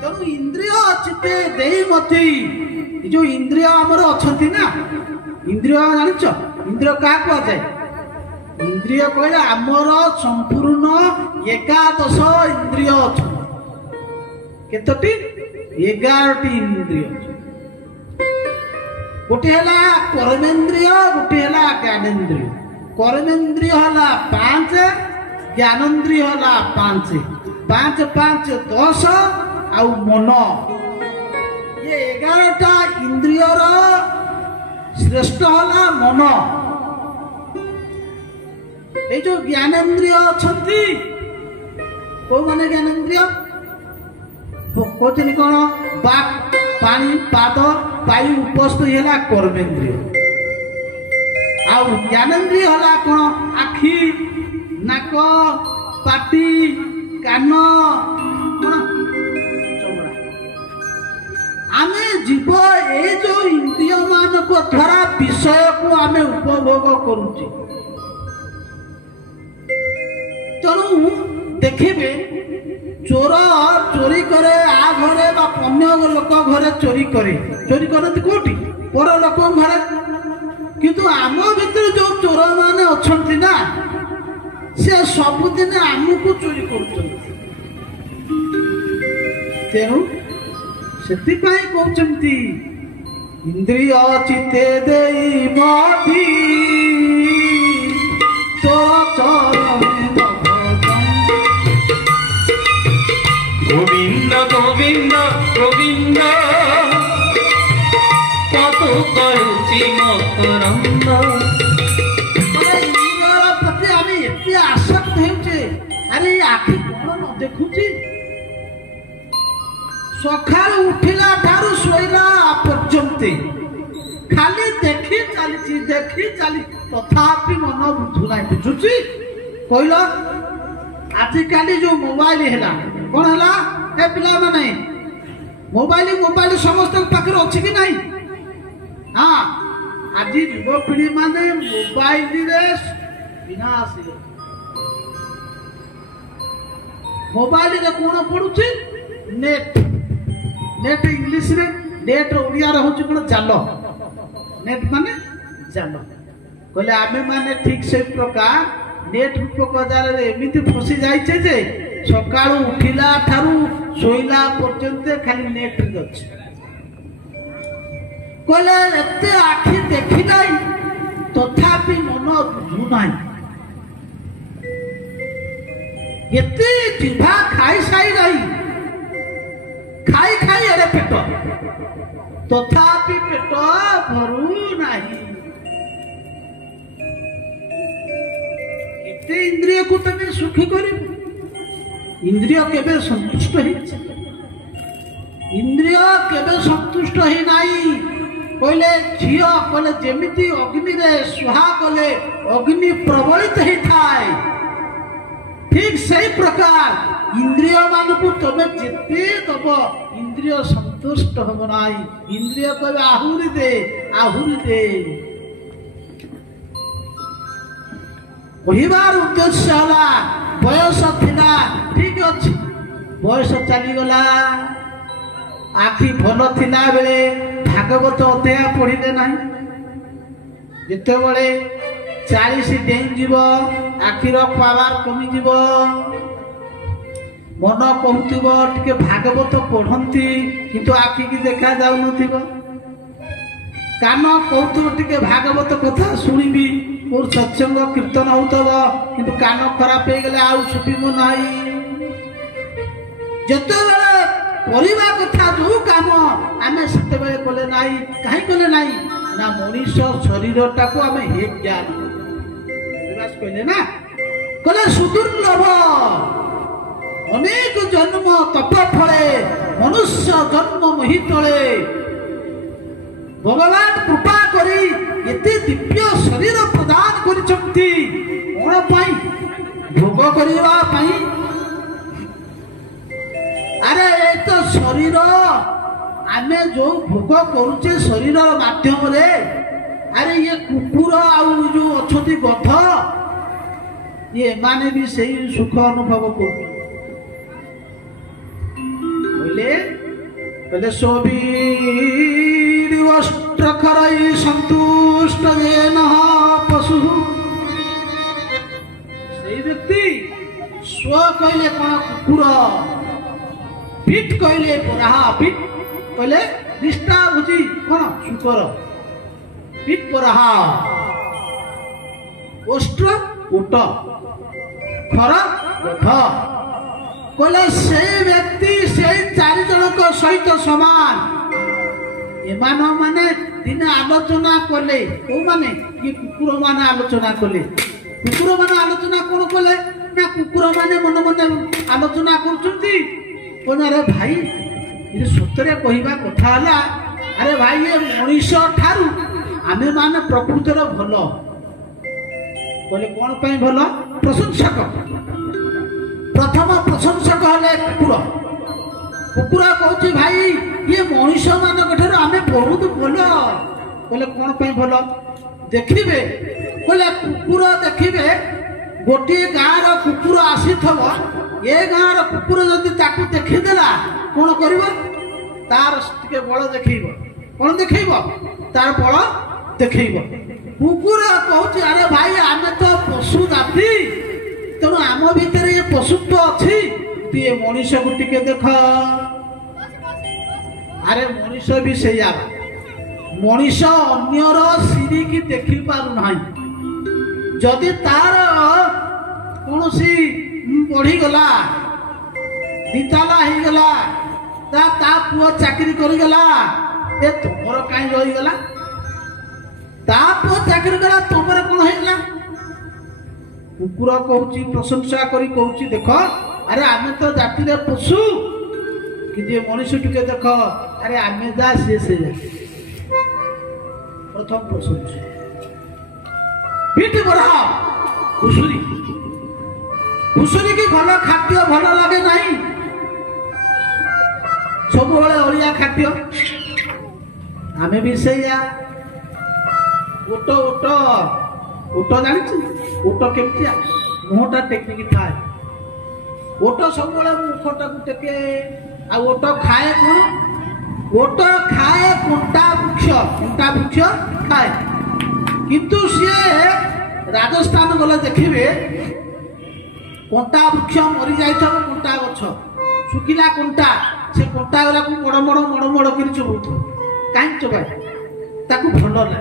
तेणु इंद्रिय चिते देई मती जो इंद्रिय आमर अछंती ना इंद्रिय जानिच इंद्रिय क्या कह जाए इंद्रिय कहले आमर संपूर्ण 11 इंद्रिय अच्छा केतोटी 11टी इंद्रिय गोटे है कर्मेन्द्रिय गोटे है ज्ञानेन्द्रिय कर्मेन्द्रिय है 5 ज्ञानेन्द्रिय है 5 5 5 10 आउ मन ये 11टा इंद्रिय श्रेष्ठ है मन ये जो ज्ञानेन्द्रिय अच्छी कौ माने ज्ञानेन्द्रिय कहते कौन बाक पानी पाद वायु उपस्थ है कर्मेन्द्रिय आउ ज्ञानेन्द्रिय है कौन आखि नाक पाटी कान आमे जीव ए जो इंद्रिय मान को द्वारा विषय को आमे उपभोग करुचे तेणु देखिए चोर चोरी करे आ घरे अन्य लोक घरे चोरी करती कोटी पर लोक घरे किंतु आम भीतर जो चोर माने अच्छी ना से सबुदिन आमको चोरी कर तेणु से कहते इंद्रिय चिते देई मती तोर चरण गोविंद गोविंद गोविंद कत करुची मकरंद प्रति आम एत आसक्त होचे अरे आखि कौन न देखुची सखा उठिला ठारू शोइला पर्यंत खाली देखी चली तथापि मन बुझुना बुझुची कहल आजिकाली जो मोबाइल है कौन है पिला माने मोबाइल समस्त पाखे अच्छी कि नहीं हाँ आज युवपीढ़ी माने मोबाइल विनाश मोबाइल कौन पड़ुची नेट इंग्लिश रे नेट ओडिया रहउची कोन जाल नेट माने जाल कहले आमे माने ठीक से प्रकार नेट उपकजार रे एमिति फसी जाइछे जे सकाळू उठिला ठारू सोइला पर्यंत खाली नेट रे अछि कहले एते आखि देखि नाही तथापि मन बुझु नाही एते जिभा खाई साई नाही खाई खाई अरे पेट तथापि पेट भरू नाही केते इंद्रिय को तमे सुखी करी इंद्रिय केबे संतुष्ट ही इंद्रिय केबे संतुष्ट ही नाही कहले झियो कहले जेमिति अग्नि रे सुहा कले अग्नि प्रबलित ही थाए ठीक सही प्रकार इंद्रिय मान को तबे जिते दब इंद्रिय संतुष्ट हम नाई इंद्रिय कहबे आहुरी दे कहबार उद्देश्य हला बयस थिला ठीक अछि बयस चली गला आखि भल थिला बेले भागवत अध्याय पढ़िले नाही जेते बेले 40 डेई जीव आखिर पावर कमी जीव मन कहूथिबो टिके भागवत पढ़ंती किंतु आखि की देखा जाउ नथिबो कान कहूथिबो टिके भागवत कथा सुनिबी मोर सत्संग कीर्तन होतबो किंतु कान खराब हे गेले आउ सुबिमो नाही जते बेले परिवा कथा जो काम आमे सते बेले कोले नाही काहे कोले नाही ना मनीष शरीर टाको आमे हे ज्ञान विकास कहले ना कोले सुदुर्लभ अनेक जन्म तप फले मनुष्य जन्म महितले भगवान कृपा करी एते दिव्य शरीर प्रदान करिसंती कोन पाई भोग करिवा पाई अरे ए तो शरीर आमे जो भोग करूचे शरीर माध्यम रे अरे ये कुकुर आउ जो अछती गध ये माने भी सही सुख अनुभव कर बोले କହିଲେ ଶୋଭିରି ବସ୍ତ୍ର ଖରାଇ ସନ୍ତୁଷ୍ଟ ଯେନ ପଶୁ। ସେଇ ବ୍ୟକ୍ତି ସ୍ୱ କହିଲେ କଣ କୁକୁର, ପିଠ କହିଲେ ପରାହା, ପିଠ କହିଲେ ନିଷ୍ଠା ବୁଝି କଣ ଶୁକର, ପିଠ ପରାହା, ଓଷ୍ଟ୍ର ଉଟ, ଖର ରଥ। କହିଲେ ସେଇ ବ୍ୟକ୍ତି ସେଇ 4 ଜଣଙ୍କ ସହିତ ସମାନ। ଏମାନ ମାନେ ଦିନେ ଆଲୋଚନା କଲେ, କୋଉମାନେ କି କୁକୁର ମାନେ ଆଲୋଚନା କଲେ। କୁକୁର ମାନେ ଆଲୋଚନା କଣ କଲେ ନା କୁକୁର ମାନେ ମନେ ମନେ ଆଲୋଚନା କରୁଛନ୍ତି। ଆରେ ଭାଇ ଏ ସତରେ କହିବା କଥା ହେଲା, ଆରେ ଭାଇ ଏ ମଣିଷ ଠାରୁ ଆମେ ମାନେ ପ୍ରକୃତରେ ଭଲ। କହିଲେ କଣ ପାଇଁ ଭଲ? ପ୍ରଶଂସକ। ପ୍ରଥମ ପ୍ରଶଂସକ ହେଲେ କୁକୁର। କୁକୁର କହୁଛି ଭାଇ ଇଏ ମଣିଷ ମାନଙ୍କ ଠାରୁ ଆମେ ବହୁତ ଭଲ। କହିଲେ କଣ ପାଇଁ ଭଲ? ଦେଖିବେ, କହିଲେ କୁକୁର ଦେଖିବେ, ଗୋଟିଏ ଗାଁର କୁକୁର ଆସିଥିବ, ଏ ଗାଁର କୁକୁର ଯଦି ତାକୁ ଦେଖିଦେଲା କଣ କରିବ? ତାର ଟିକେ ବଳ ଦେଖେଇବ। କଣ ଦେଖେଇବ? ତାର ବଳ ଦେଖେଇବ। କୁକୁର କହୁଛି ଆରେ ଭାଇ ଆମେ ତ ପଶୁ ଜାତି, ତେଣୁ ଆମ ଭିତରେ ଏ ପଶୁତ୍ୱ ଅଛି, ଏ ମଣିଷକୁ ଟିକେ ଦେଖ। ଆରେ ମଣିଷ ବି ସେଇଆ, ମଣିଷ ଅନ୍ୟର ସିରିକି ଦେଖି ପାରୁନାହିଁ। ଯଦି ତାର କୌଣସି ବଢିଗଲା, ଦିତାଲା ହେଇଗଲା, ତା ପୁଅ ଚାକିରି କରିଗଲା, ଏ ତମର କାହିଁ ରହିଗଲା? ତା ପୁଅ ଚାକିରି କଲା, ତମର କଣ ହେଇଗଲା? କୁକୁର କହୁଛି, ପ୍ରଶଂସା କରି କହୁଛି, ଦେଖ ଆରେ ଆମେ ତ ଜାତିରେ ପଶୁ, କିନ୍ତୁ ଏ ମଣିଷ ଟିକେ ଦେଖ, ଆରେ ଆମେ ଯା ସିଏ ସେଇଆ। ପ୍ରଥମ ପ୍ରଶଂସା। ପିଠି ବଢା ଘୁଷୁରୀ, ଘୁଷୁରୀ କି ଭଲ ଖାଦ୍ୟ ଭଲ ଲାଗେ ନାହିଁ, ସବୁବେଳେ ଅଳିଆ ଖାଦ୍ୟ। ଆମେ ବି ସେଇଆ। ଓଟ ଓଟ ଓଟ ଜାଣିଛୁ? ଓଟ କେମିତିଆ? ମୁହଁଟା ଟେକିକି ଥାଏ। ଓଟ ସବୁବେଳେ ମୁଖଟାକୁ ଟେକେ। ଆଉ ଓଟ ଖାଏ କଣ? ଓଟ ଖାଏ କଣ୍ଟା ବୃକ୍ଷ, କଣ୍ଟା ବୃକ୍ଷ ଖାଏ। କିନ୍ତୁ ସିଏ ରାଜସ୍ଥାନ ଗଲେ ଦେଖିବେ କଣ୍ଟା ବୃକ୍ଷ ମରି ଯାଇଥିବ, କଣ୍ଟା ଗଛ ଶୁଖିଲା କଣ୍ଟା, ସେ କଣ୍ଟା ଗୁଡାକୁ ମଡ଼ ମଡ଼ କରି ଚୋବଉଥିବ। କାହିଁକି ଚୋବାଏ? ତାକୁ ଭଲ ଲାଗେ।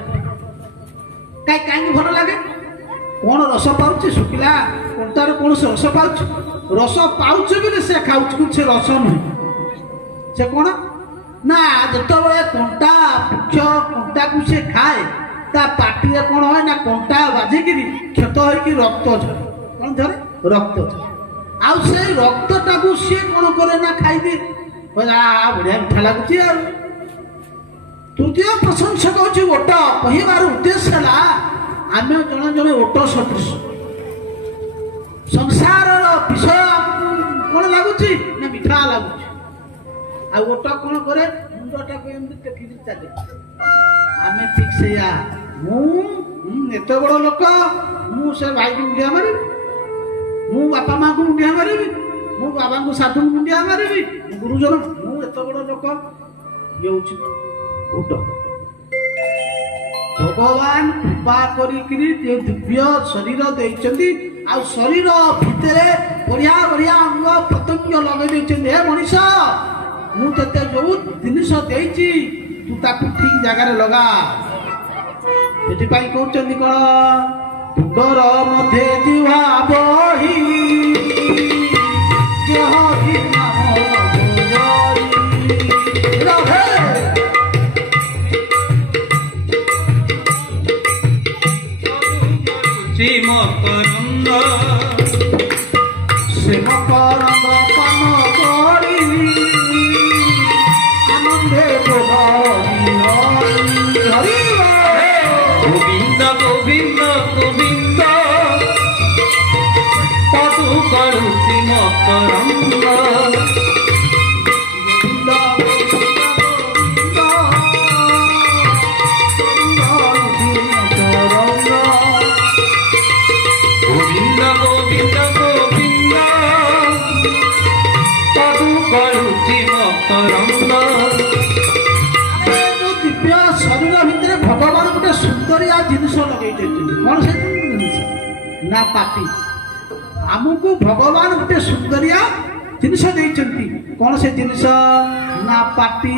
କାହିଁକି ଭଲ ଲାଗେ? କଣ ରସ ପାଉଛି? ଶୁଖିଲା କଣ୍ଟାରେ କୌଣସି ରସ ପାଉଛି? ରସ ପାଉଛି ବୋଲି ସେ ଖାଉଛି, କିନ୍ତୁ ସେ ରସ ନୁହେଁ। ସେ କଣ ନା ଯେତେବେଳେ କଣ୍ଟା ବୃକ୍ଷ କଣ୍ଟାକୁ ସେ ଖାଏ, ତା ପାଟିରେ କଣ হয় ନା କଣ୍ଟା ବାଜିକିରି କ୍ଷତ ହେଇକି ରକ୍ତ ଝରେ। କଣ ଝରେ? ରକ୍ତ ଝରେ। ଆଉ ସେଇ ରକ୍ତଟାକୁ ସିଏ କଣ କରେ ନା ଖାଇଦିଏ। ବଢିଆ ମିଠା ଲାଗୁଛି। ଆଉ ତୃତୀୟ ପ୍ରଶଂସକ ହଉଛି ଓଟ। କହିବାର ଉଦ୍ଦେଶ୍ୟ ହେଲା ଆମେ ଜଣେ ଜଣେ ଓଟ ସଦୃଶ। ସଂସାରର ବିଷୟ ଆମକୁ କଣ ଲାଗୁଛି ନା ମିଠା ଲାଗୁଛି। ଆଉ ଓଟ କଣ କରେ? ମୁଣ୍ଡଟାକୁ ଏମିତି ଟେକିକି ଚାଲେ। ଆମେ ଠିକ ସେଇଆ। ମୁଁ ଏତେ ବଡ ଲୋକ, ମୁଁ ସେ ଭାଇକୁ ମୁଣ୍ଡିଆ ମାରିବି, ମୁଁ ବାପା ମାଙ୍କୁ ମୁଣ୍ଡିଆ ମାରିବି, ମୁଁ ବାବାଙ୍କୁ ସାଧୁଙ୍କୁ ମୁଣ୍ଡିଆ ମାରିବି, ଗୁରୁଜନ, ମୁଁ ଏତେ ବଡ ଲୋକ। ଇଏ ହଉଛି ଓଟ। ଭଗବାନ କୃପା କରିକିରି ଯେ ଦିବ୍ୟ ଶରୀର ଦେଇଛନ୍ତି, ଆଉ ଶରୀର ଭିତରେ ବଢିଆ ବଢିଆ ଅଙ୍ଗ ପ୍ରତ୍ୟଙ୍ଗ ଲଗେଇ ଦେଇଛନ୍ତି। ହେ ମଣିଷ, ମୁଁ ତତେ ଯୋଉ ଜିନିଷ ଦେଇଛି ତୁ ତାକୁ ଠିକ ଜାଗାରେ ଲଗା। ସେଥିପାଇଁ କହୁଛନ୍ତି କଣ? ତୁଣ୍ଡର ମଧ୍ୟରେ ଜିହ୍ବା ବହି ମକରନ୍ଦ ସେ ମକରନ୍ଦ ପାନ କରି ଆନନ୍ଦେ ଗୋବିନ୍ଦ ଗୋବିନ୍ଦ ଗୋବିନ୍ଦ ପଟୁ କରୁଛି ମକରନ୍ଦ। ଗୋବିନ୍ଦ ଗୋବିନ୍ଦ ଗୋବିନ୍ଦ ପଟୁ କରୁଛି ମକରନ୍ଦ। ମକରନ୍ଦ ଯୋଉ ଦିବ୍ୟ ଶରୀର ଭିତରେ ଭଗବାନ ଗୋଟେ ସୁନ୍ଦରିଆ ଜିନିଷ ଲଗେଇ ଦେଇଛନ୍ତି। କଣ ସେ ଜିନିଷ? ନା ପାଟି। ଆମକୁ ଭଗବାନ ଗୋଟେ ସୁନ୍ଦରିଆ ଜିନିଷ ଦେଇଛନ୍ତି। କଣ ସେ ଜିନିଷ? ନା ପାଟି।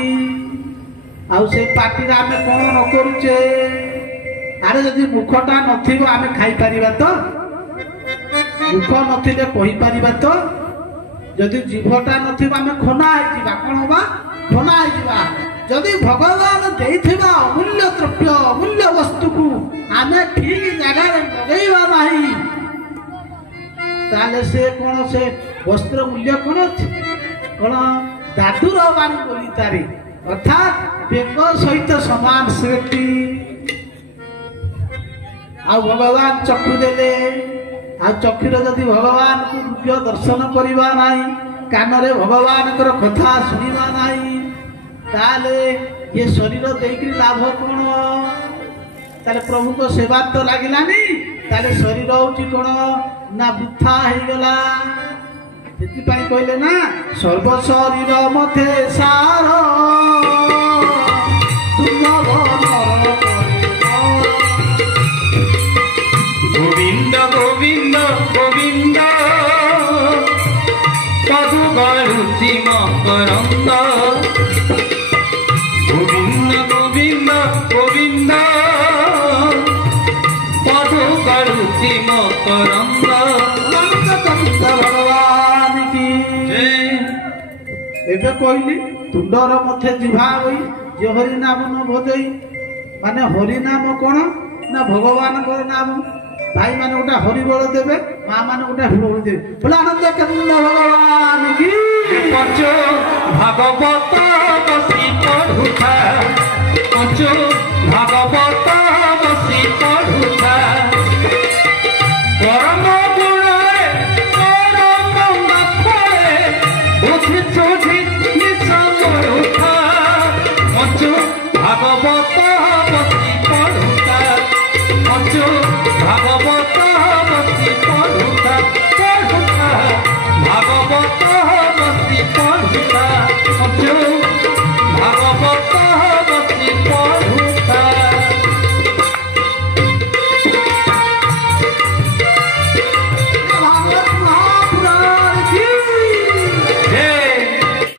ଆଉ ସେଇ ପାଟିରେ ଆମେ କଣ ନ କରୁଛେ? ଆରେ ଯଦି ମୁଖଟା ନଥିବ ଆମେ ଖାଇପାରିବା ତ? ମୁଖ ନଥିଲେ କହିପାରିବା ତ? ଯଦି ଜିଭଟା ନଥିବ ଆମେ ଖନା ହେଇଯିବା। କଣ ହବା? ଖନା ହେଇଯିବା। ଯଦି ଭଗବାନ ଦେଇଥିବା ଅମୂଲ୍ୟ ଦ୍ରବ୍ୟ ଅମୂଲ୍ୟ ବସ୍ତୁକୁ ଆମେ ଠିକ ଜାଗାରେ ଲଗେଇବା ନାହିଁ, ତାହେଲେ ସେ କଣ? ସେ ବସ୍ତ୍ର ମୂଲ୍ୟ କଣ ଅଛି? କଣ? ଦାଦୁର ବାଣୀ ବୋଲି ତାରି, ଅର୍ଥାତ୍ ବେଙ୍ଗ ସହିତ ସମାନ ସେଠି। ଆଉ ଭଗବାନ ଚକ୍ଷୁ ଦେଲେ, ଆଉ ଚକ୍ଷୁର ଯଦି ଭଗବାନଙ୍କୁ ଦିବ୍ୟ ଦର୍ଶନ କରିବା ନାହିଁ, କାନରେ ଭଗବାନଙ୍କର କଥା ଶୁଣିବା ନାହିଁ, ତାହେଲେ ଏ ଶରୀର ଦେଇକିରି ଲାଭ କଣ? ତାହେଲେ ପ୍ରଭୁଙ୍କ ସେବା ତ ଲାଗିଲାନି, ତାହେଲେ ଶରୀର ହଉଛି କଣ? ନା ବୃଥା ହେଇଗଲା। ସେଥିପାଇଁ କହିଲେ ନା ସର୍ବ ଶରୀର ମତେ ସାର ଗୋବିନ୍ଦ ଗୋବିନ୍ଦ ଗୋବିନ୍ଦ ପଦୁ ଗଳୁଛି ମକରନ୍ଦ ଗୋବିନ୍ଦ ଗୋବିନ୍ଦ ଗୋବିନ୍ଦ ପଦୁ ଗଳୁଛି ମକରନ୍ଦ ଭଗବାନ କି ଏବେ କହିଲି ତୁଣ୍ଡର ମধ্যে ଜିଭା ହୋଇ ଯେ ହରିନାମ ନ ଭଜଇ, ମାନେ ହରିନାମ କଣ? ନା ଭଗବାନଙ୍କର ନାମ। ଭାଇ ମାନେ ଗୋଟେ ହରିବଳ ଦେବେ, ମା ମାନେ ଗୋଟେ ହୁଳହୁଳି ଦେବେ। ବୋଲେ ଆନନ୍ଦ କେନ୍ଦ୍ର ଭଗବାନ କି ପଞ୍ଚ ଭାଗବତ ବସି ପଢୁଥା, ପଞ୍ଚ ଭାଗବତ ବସି ପଢୁଥା, ପରମ ଗୁଣରେ ପରମ ଫଳେ ବୁଝି ସୁଝି ନିଶ ମରୁଥା। ପଞ୍ଚ ଭାଗବତ ବସି ପଢୁଥା, ପଞ୍ଚ ଭାଗବତ ବସି ପଢୁଥା, ପଢୁଥା ଭାଗବତ ବସି ପଢୁଥା, ପଞ୍ଚ ଭାଗବତ